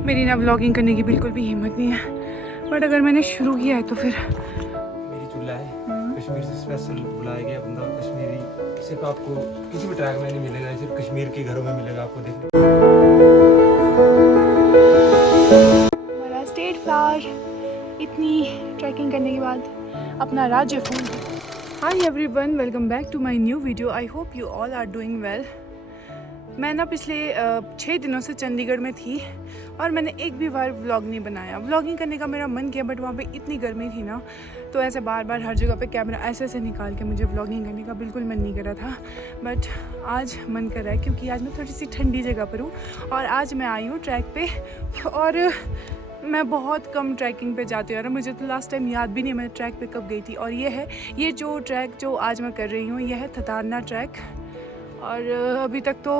मेरी ना व्लॉगिंग करने की बिल्कुल भी हिम्मत नहीं है, बट अगर मैंने शुरू किया है तो फिर मेरी चूल्हा है कश्मीर से स्पेशल बुलाया गया बंदा कश्मीरी, सिर्फ आपको किसी भी ट्रैक में नहीं मिलेगा, सिर्फ कश्मीर के घरों में मिलेगा आपको देखने। हमारा स्टेट फ्लावर इतनी ट्रैकिंग करने के बाद अपना राज्य फूल। Hi everyone, welcome back to my new video. I hope you all are doing well. मैं ना पिछले 6 दिनों से चंडीगढ़ में थी और मैंने एक भी बार व्लॉग नहीं बनाया। व्लॉगिंग करने का मेरा मन किया, बट वहाँ पे इतनी गर्मी थी ना, तो ऐसे बार बार हर जगह पे कैमरा ऐसे ऐसे निकाल के मुझे व्लॉगिंग करने का बिल्कुल मन नहीं कर रहा था। बट आज मन कर रहा है क्योंकि आज मैं थोड़ी सी ठंडी जगह पर हूँ और आज मैं आई हूँ ट्रैक पे। और मैं बहुत कम ट्रैकिंग पे जाती हूँ और मुझे तो लास्ट टाइम याद भी नहीं मैं ट्रैक पे कब गई थी। और ये जो ट्रैक जो आज मैं कर रही हूँ ये है थतारना ट्रैक। और अभी तक तो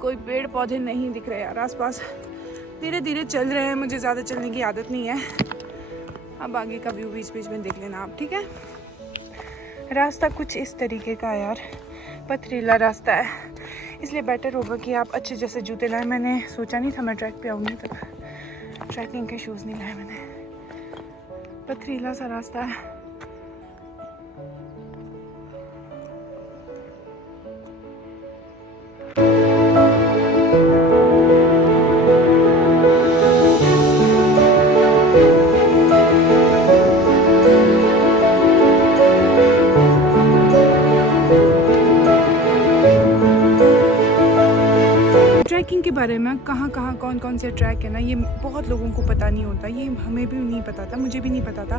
कोई पेड़ पौधे नहीं दिख रहे यार आसपास, धीरे धीरे चल रहे हैं, मुझे ज़्यादा चलने की आदत नहीं है। अब आगे का व्यू बीच बीच में देख लेना आप, ठीक है। रास्ता कुछ इस तरीके का है यार, पथरीला रास्ता है, इसलिए बेटर होगा कि आप अच्छे जैसे जूते लाएं। मैंने सोचा नहीं था मैं ट्रैक पे आऊँगी, तब ट्रैकिंग के शूज़ नहीं लाए मैंने। पथरीला सा रास्ता है। ट्रैकिंग के बारे में कहाँ कौन कौन से ट्रैक है ना, ये बहुत लोगों को पता नहीं होता। ये हमें भी नहीं पता था, मुझे भी नहीं पता था।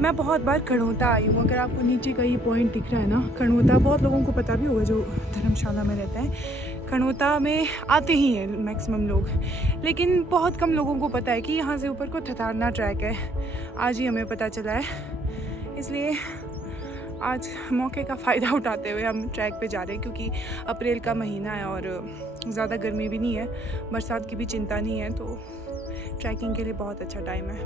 मैं बहुत बार खड़ोता आई हूँ, अगर आपको नीचे का ये पॉइंट दिख रहा है ना, खड़ोता बहुत लोगों को पता भी होगा जो धर्मशाला में रहते हैं। खड़ोता में आते ही हैं मैक्सिमम लोग, लेकिन बहुत कम लोगों को पता है कि यहाँ से ऊपर को थतारना ट्रैक है। आज ही हमें पता चला है, इसलिए आज मौके का फ़ायदा उठाते हुए हम ट्रैक पे जा रहे हैं। क्योंकि अप्रैल का महीना है और ज़्यादा गर्मी भी नहीं है, बरसात की भी चिंता नहीं है, तो ट्रैकिंग के लिए बहुत अच्छा टाइम है।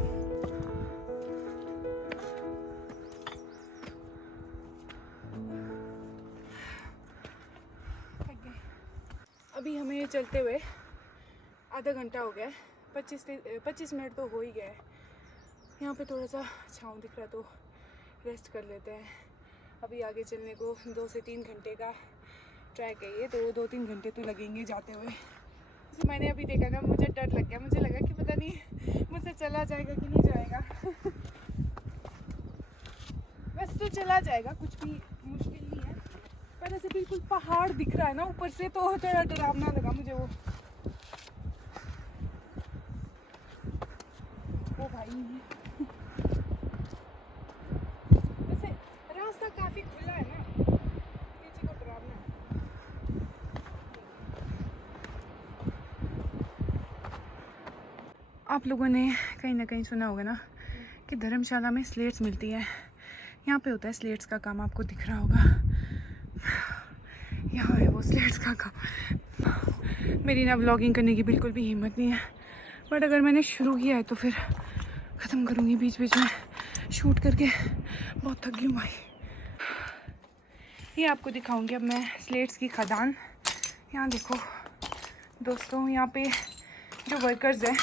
अभी हमें चलते हुए आधा घंटा हो गया, 25 मिनट तो हो ही गए। यहाँ पे थोड़ा सा छाँव दिख रहा है तो रेस्ट कर लेते हैं। अभी आगे चलने को 2 से 3 घंटे का ट्रैक है ये, तो 2-3 घंटे तो लगेंगे जाते हुए। तो मैंने अभी देखा ना, मुझे डर लग गया, मुझे लगा कि पता नहीं मुझसे चला जाएगा कि नहीं जाएगा। वैसे तो चला जाएगा, कुछ भी मुश्किल नहीं है, पर ऐसे बिल्कुल पहाड़ दिख रहा है ना ऊपर से, तो थोड़ा डरावना लगा मुझे वो। ओ भाई, वैसे रास्ता काफ़ी खुला है ना, किसी को डरावना है। आप लोगों ने कहीं ना कहीं सुना होगा ना कि धर्मशाला में स्लेट्स मिलती है। यहाँ पे होता है स्लेट्स का काम, आपको दिख रहा होगा, यहाँ है वो स्लेट्स का काम। मेरी ना व्लॉगिंग करने की बिल्कुल भी हिम्मत नहीं है, बट अगर मैंने शुरू किया है तो फिर ख़त्म करूँगी बीच बीच में शूट करके। बहुत थक गई हूँ भाई। ये आपको दिखाऊंगी अब मैं स्लेट्स की खदान। यहाँ देखो दोस्तों, यहाँ पे जो वर्कर्स हैं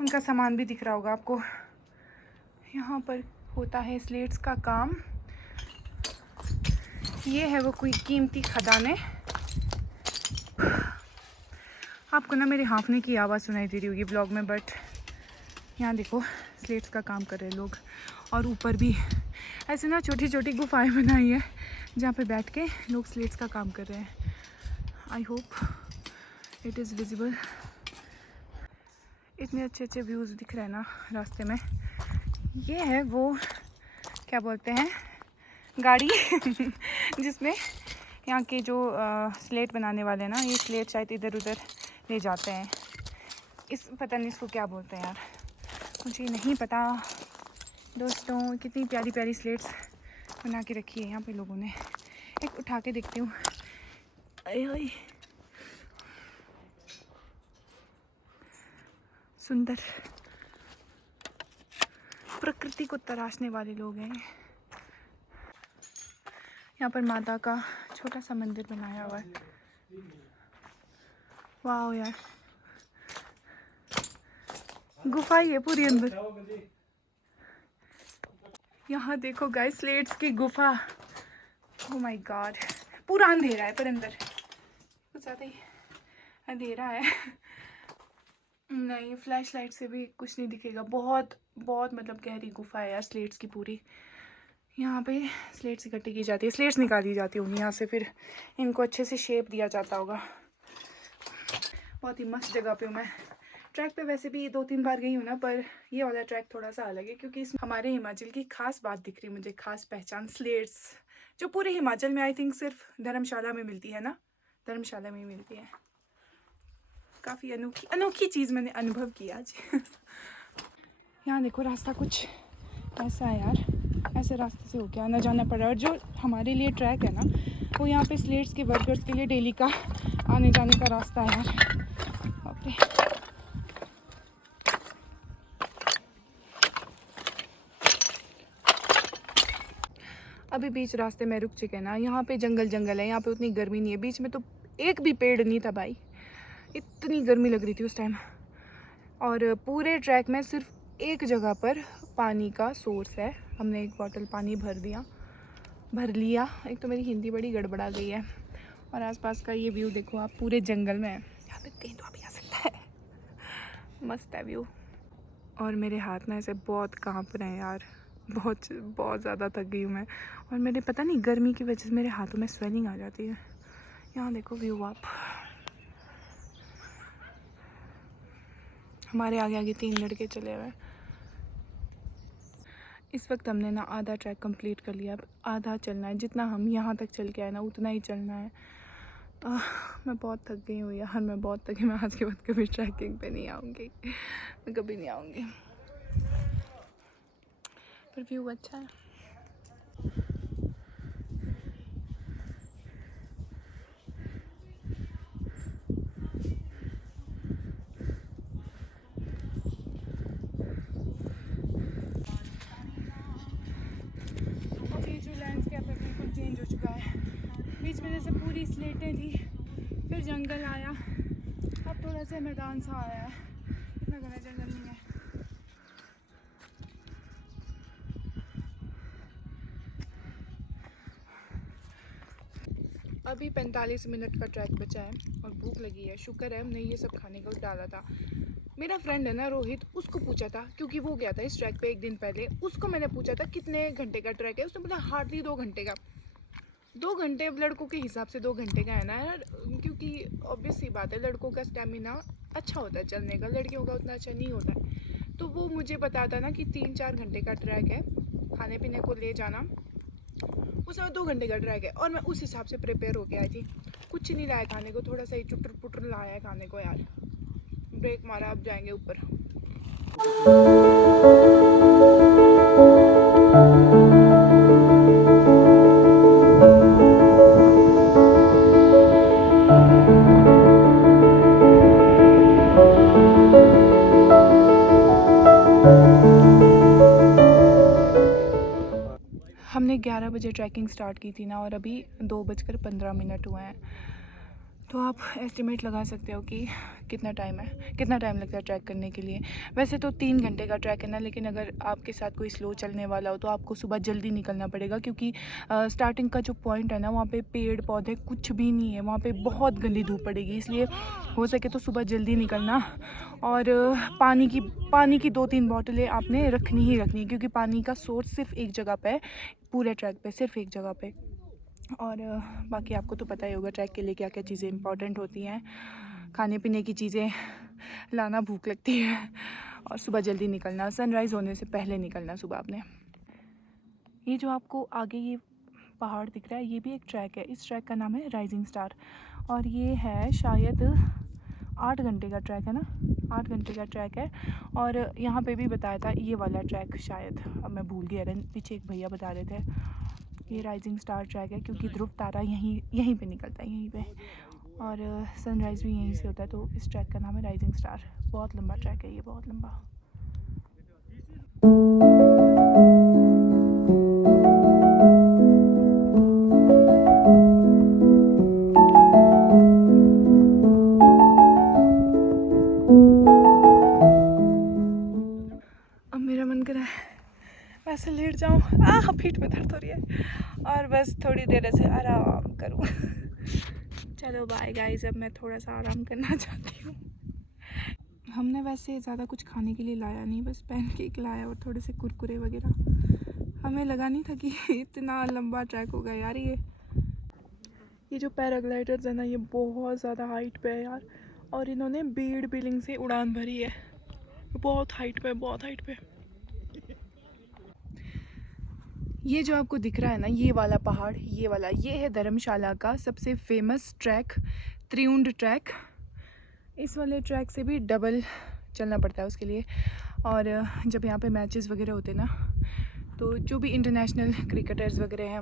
उनका सामान भी दिख रहा होगा आपको। यहाँ पर होता है स्लेट्स का काम। ये है वो कोई कीमती खदानें। आपको ना मेरे हाँफने की आवाज़ सुनाई दे रही होगी ब्लॉग में, बट यहाँ देखो स्लेट्स का काम कर रहे हैं लोग। और ऊपर भी ऐसे ना छोटी छोटी गुफाएं बनाई है जहाँ पे बैठ के लोग स्लेट्स का काम कर रहे हैं। I hope it is visible. इतने अच्छे अच्छे व्यूज़ दिख रहे हैं ना रास्ते में। ये है वो क्या बोलते हैं गाड़ी जिसमें यहाँ के जो स्लेट बनाने वाले हैं ना, ये स्लेट शायद इधर उधर ले जाते हैं। पता नहीं इसको क्या बोलते हैं यार, मुझे नहीं पता। दोस्तों कितनी प्यारी प्यारी स्लेट्स बना के रखी है यहाँ पे लोगों ने। एक उठा के देखती हूँ। अरे सुंदर, प्रकृति को तराशने वाले लोग हैं। यहाँ पर माता का छोटा सा मंदिर बनाया हुआ है। वाह यार, गुफा ही है पूरी अंदर। यहाँ देखो गाइस, स्लेट्स की गुफा। ओह माय गॉड, पूरा अंधेरा है पर अंदर कुछ ज़्यादा ही अंधेरा है। नहीं, फ्लैश लाइट से भी कुछ नहीं दिखेगा। बहुत बहुत मतलब गहरी गुफा है यार स्लेट्स की पूरी। यहाँ पे स्लेट्स इकट्ठी की जाती है, स्लेट्स निकाली जाती होंगी यहाँ से, फिर इनको अच्छे से शेप दिया जाता होगा। बहुत ही मस्त जगह पे हूँ मैं। ट्रैक पे वैसे भी 2-3 बार गई हूँ ना, पर ये वाला ट्रैक थोड़ा सा अलग है क्योंकि इसमें हमारे हिमाचल की खास बात दिख रही है मुझे, खास पहचान। स्लेट्स जो पूरे हिमाचल में आई थिंक सिर्फ धर्मशाला में मिलती है ना, धर्मशाला में ही मिलती है। काफ़ी अनोखी अनोखी चीज़ मैंने अनुभव किया आज। यहाँ देखो, रास्ता कुछ ऐसा है यार, ऐसे रास्ते से होके आना जाना पड़ा। और जो हमारे लिए ट्रैक है ना, वो यहाँ पे स्लेट्स के वर्कर्स के लिए डेली का आने जाने का रास्ता है यार। बाप रे। अभी बीच रास्ते में रुक चुके हैं ना, यहाँ पे जंगल जंगल है, यहाँ पे उतनी गर्मी नहीं है। बीच में तो एक भी पेड़ नहीं था भाई, इतनी गर्मी लग रही थी उस टाइम। और पूरे ट्रैक में सिर्फ एक जगह पर पानी का सोर्स है। हमने एक बॉटल पानी भर लिया। एक तो मेरी हिंदी बड़ी गड़बड़ा गई है। और आसपास का ये व्यू देखो आप, पूरे जंगल में है। यहाँ पे तेंदुआ भी आ सकता है। मस्त है व्यू। और मेरे हाथ ना ऐसे बहुत कांप रहे हैं यार, बहुत बहुत ज़्यादा थक गई हूँ मैं। और मेरे पता नहीं गर्मी की वजह से मेरे हाथों में स्वेलिंग आ जाती है। यहाँ देखो व्यू आप, हमारे आगे आगे 3 लड़के चले हुए हैं। इस वक्त हमने ना आधा ट्रैक कंप्लीट कर लिया, अब आधा चलना है। जितना हम यहाँ तक चल के आए ना उतना ही चलना है। मैं बहुत थक गई हूँ यार, मैं बहुत थकी। मैं आज के बाद कभी ट्रैकिंग पे नहीं आऊँगी, मैं कभी नहीं आऊँगी। पर व्यू अच्छा है। अभी जो लैंडस्केप है बिल्कुल चेंज हो चुका है। बीच में जैसे पूरी स्लेटें थी, फिर जंगल आया, अब थोड़ा सा मैदान सा आया है। इतना घना जंगल नहीं है। अभी 45 मिनट का ट्रैक बचा है और भूख लगी है। शुक्र है हमने ये सब खाने को डाला था। मेरा फ्रेंड है ना रोहित, उसको पूछा था क्योंकि वो गया था इस ट्रैक पे एक दिन पहले। उसको मैंने पूछा था कितने घंटे का ट्रैक है, उसने बोला हार्डली 2 घंटे का। 2 घंटे अब लड़कों के हिसाब से 2 घंटे का है ना यार, क्योंकि ऑब्वियस सी बात है लड़कों का स्टेमिना अच्छा होता है चलने का, लड़कियों का उतना अच्छा नहीं होता है। तो वो मुझे बताता ना कि 3-4 घंटे का ट्रैक है, खाने पीने को ले जाना, उसमें 2 घंटे का ट्रैक है। और मैं उस हिसाब से प्रिपेयर होके आई थी। कुछ नहीं लाया खाने को, थोड़ा सा ही चुटर पुटर लाया है खाने को यार। ब्रेक मारा, अब जाएंगे ऊपर। हमने 11 बजे ट्रैकिंग स्टार्ट की थी ना, और अभी 2:15 हुए हैं। तो आप एस्टिमेट लगा सकते हो कि कितना टाइम लगता है ट्रैक करने के लिए। वैसे तो 3 घंटे का ट्रैक है ना, लेकिन अगर आपके साथ कोई स्लो चलने वाला हो तो आपको सुबह जल्दी निकलना पड़ेगा, क्योंकि स्टार्टिंग का जो पॉइंट है ना, वहाँ पे पेड़ पौधे कुछ भी नहीं है, वहाँ पे बहुत गंदी धूप पड़ेगी। इसलिए हो सके तो सुबह जल्दी निकलना। और पानी की 2-3 बॉटलें आपने रखनी ही रखनी है, क्योंकि पानी का सोर्स सिर्फ एक जगह पे है, पूरे ट्रैक पे सिर्फ एक जगह पे। और बाकी आपको तो पता ही होगा ट्रैक के लिए क्या क्या चीज़ें इंपॉर्टेंट होती हैं। खाने पीने की चीज़ें लाना, भूख लगती है, और सुबह जल्दी निकलना, सनराइज़ होने से पहले निकलना सुबह आपने। ये जो आपको आगे ये पहाड़ दिख रहा है, ये भी एक ट्रैक है। इस ट्रैक का नाम है राइजिंग स्टार, और ये है शायद 8 घंटे का ट्रैक है ना, 8 घंटे का ट्रैक है। और यहाँ पे भी बताया था ये वाला ट्रैक, शायद अब मैं भूल गया, पीछे एक भैया बता रहे थे। ये राइजिंग स्टार ट्रैक है क्योंकि ध्रुव तारा यहीं पे निकलता है, यहीं पे, और सनराइज़ भी यहीं से होता है। तो इस ट्रैक का नाम है राइजिंग स्टार। बहुत लंबा ट्रैक है ये, बहुत लंबा। ऐसे लेट जाऊँ, पीठ में दर्द हो रही है, और बस थोड़ी देर ऐसे आराम करूँ। चलो बाय गाइस, अब मैं थोड़ा सा आराम करना चाहती हूँ। हमने वैसे ज़्यादा कुछ खाने के लिए लाया नहीं, बस पैनकेक लाया और थोड़े से कुरकुरे वगैरह। हमें लगा नहीं था कि इतना लंबा ट्रैक होगा यार। ये जो पैराग्लाइडर्स है ना, ये बहुत ज़्यादा हाइट पे है यार, और इन्होंने बीड़ बिलिंग से उड़ान भरी है। बहुत हाइट पे, बहुत हाइट पे। ये जो आपको दिख रहा है ना, ये वाला पहाड़, ये वाला, ये है धर्मशाला का सबसे फेमस ट्रैक, त्रिउंड ट्रैक। इस वाले ट्रैक से भी डबल चलना पड़ता है उसके लिए। और जब यहाँ पे मैचेस वगैरह होते हैं ना, तो जो भी इंटरनेशनल क्रिकेटर्स वगैरह हैं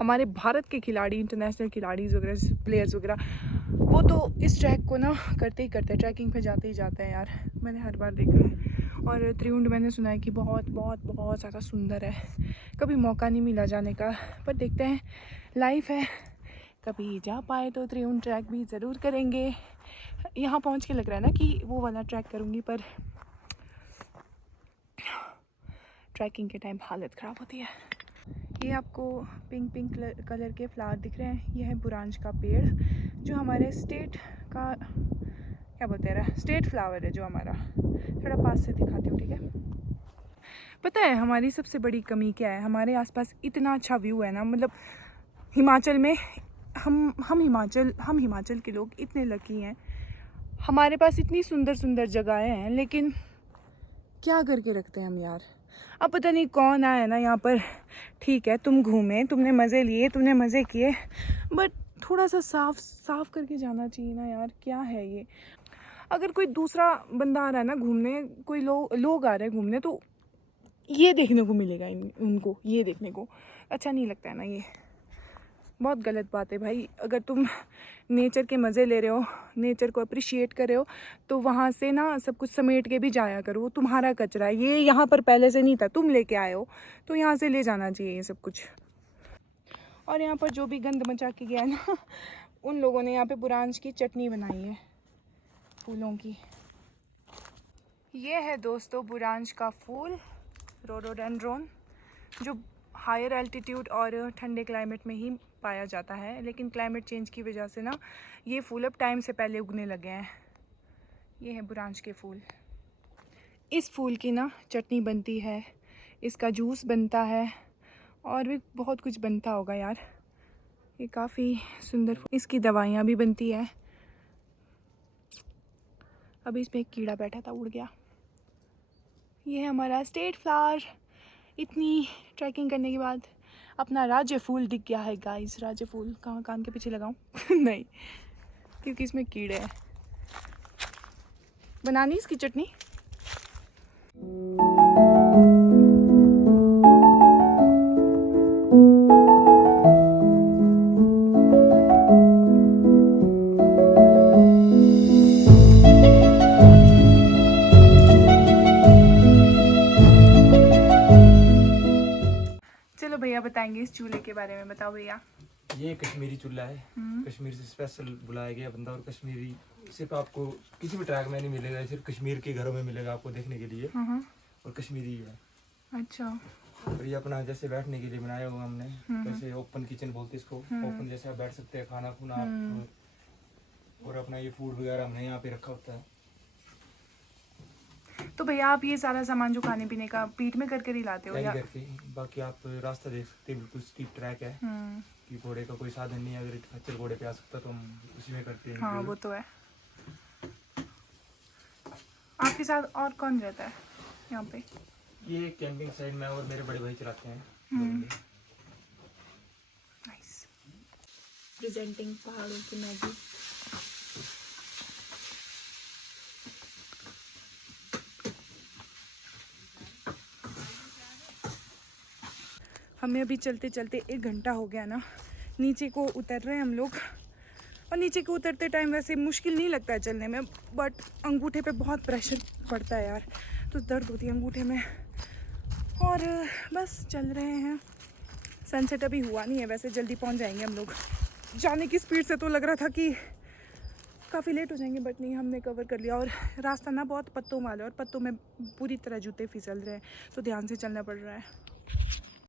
हमारे भारत के खिलाड़ी, इंटरनेशनल खिलाड़ी वगैरह, प्लेयर्स वगैरह, वो तो इस ट्रैक को ना करते ही करते हैं, ट्रैकिंग पे जाते ही जाते हैं यार। मैंने हर बार देखा है। और त्रिउंड मैंने सुना है कि बहुत बहुत बहुत ज़्यादा सुंदर है। कभी मौका नहीं मिला जाने का, पर देखते हैं, लाइफ है, कभी जा पाए तो त्रिउंड ट्रैक भी ज़रूर करेंगे। यहाँ पहुँच के लग रहा है ना कि वो वाला ट्रैक करूँगी, पर ट्रैकिंग के टाइम हालत ख़राब होती है। ये आपको पिंक पिंक कलर के फ्लावर दिख रहे हैं, ये है बुरांश का पेड़, जो हमारे स्टेट का, क्या बोलते हैं, स्टेट फ्लावर है जो हमारा। थोड़ा पास से दिखाती हूँ, ठीक है। पता है हमारी सबसे बड़ी कमी क्या है? हमारे आसपास इतना अच्छा व्यू है ना, मतलब हिमाचल में हम हिमाचल के लोग इतने लकी हैं। हमारे पास इतनी सुंदर सुंदर जगहें हैं, लेकिन क्या करके रखते हैं हम यार। अब पता नहीं कौन आया ना यहाँ पर, ठीक है तुम घूमे, तुमने मज़े लिए, तुमने मज़े किए, बट थोड़ा सा साफ करके जाना चाहिए ना यार। क्या है ये? अगर कोई दूसरा बंदा आ रहा है ना घूमने, कोई लोग आ रहे हैं घूमने, तो ये देखने को मिलेगा उनको, ये देखने को अच्छा नहीं लगता है ना। ये बहुत गलत बात है भाई। अगर तुम नेचर के मज़े ले रहे हो, नेचर को अप्रिशिएट कर रहे हो, तो वहाँ से ना सब कुछ समेट के भी जाया करो। वो तुम्हारा कचरा है, ये यहाँ पर पहले से नहीं था, तुम लेके आए हो, तो यहाँ से ले जाना चाहिए ये सब कुछ। और यहाँ पर जो भी गंद मचा के गया है ना, उन लोगों ने यहाँ पे बुरांश की चटनी बनाई है फूलों की। ये है दोस्तों बुरांश का फूल, रोडोडेंड्रोन, जो हायर एल्टीट्यूड और ठंडे क्लाइमेट में ही पाया जाता है, लेकिन क्लाइमेट चेंज की वजह से ना ये फूल अब टाइम से पहले उगने लगे हैं। ये है बुरांश के फूल। इस फूल की ना चटनी बनती है, इसका जूस बनता है, और भी बहुत कुछ बनता होगा यार। ये काफ़ी सुंदर, इसकी दवाइयाँ भी बनती है। अभी इस पर एक कीड़ा बैठा था, उड़ गया। ये है हमारा स्टेट फ्लावर। इतनी ट्रैकिंग करने के बाद अपना राज्य फूल दिख गया है गाइस। राज्य फूल कहाँ, कान के पीछे लगाऊं? नहीं, क्योंकि इसमें कीड़े हैं। बनानी इसकी चटनी। चलो भैया बताएंगे इस चूल्हे के बारे में, बताओ भैया। ये कश्मीरी चूल्हा है, कश्मीर से स्पेशल बुलाया गया बंदा, और कश्मीरी सिर्फ आपको किसी भी ट्रैक में नहीं मिलेगा, सिर्फ कश्मीर के घरों में मिलेगा आपको देखने के लिए, और कश्मीरी है। अच्छा। और ये अपना जैसे बैठने के लिए बनाया हुआ हमने, जैसे ओपन किचन बोलते हैं इसको, ओपन जैसे आप बैठ सकते हैं, खाना खुना, और अपना ये फूड वगैरह हमने यहाँ पे रखा होता है। तो भैया आप ये सारा सामान जो खाने पीने का पीठ में करके ही लाते हो या? करके, बाकी आप रास्ता देख सकते हैं, बिल्कुल स्टीप ट्रैक है, कि घोड़े का कोई साधन नहीं है, अगर खच्चर घोड़े पे आ सकता तो हम उसी में करते हैं। हाँ वो तो है। आपके साथ और कौन रहता है यहाँ पे? ये कैंपिंग साइड में और मेरे बड़े भाई चलाते हैं। नाइस। प्रेजेंटिंग पहाड़ों की मैगी। हमें अभी चलते चलते 1 घंटा हो गया ना। नीचे को उतर रहे हैं हम लोग, और नीचे को उतरते टाइम वैसे मुश्किल नहीं लगता है चलने में, बट अंगूठे पे बहुत प्रेशर पड़ता है यार, तो दर्द होती है अंगूठे में। और बस चल रहे हैं। सनसेट अभी हुआ नहीं है, वैसे जल्दी पहुंच जाएंगे हम लोग। जाने की स्पीड से तो लग रहा था कि काफ़ी लेट हो जाएंगे, बट नहीं, हमने कवर कर लिया। और रास्ता ना बहुत पत्तों वाला है और पत्तों में पूरी तरह जूते फिसल रहे हैं, तो ध्यान से चलना पड़ रहा है।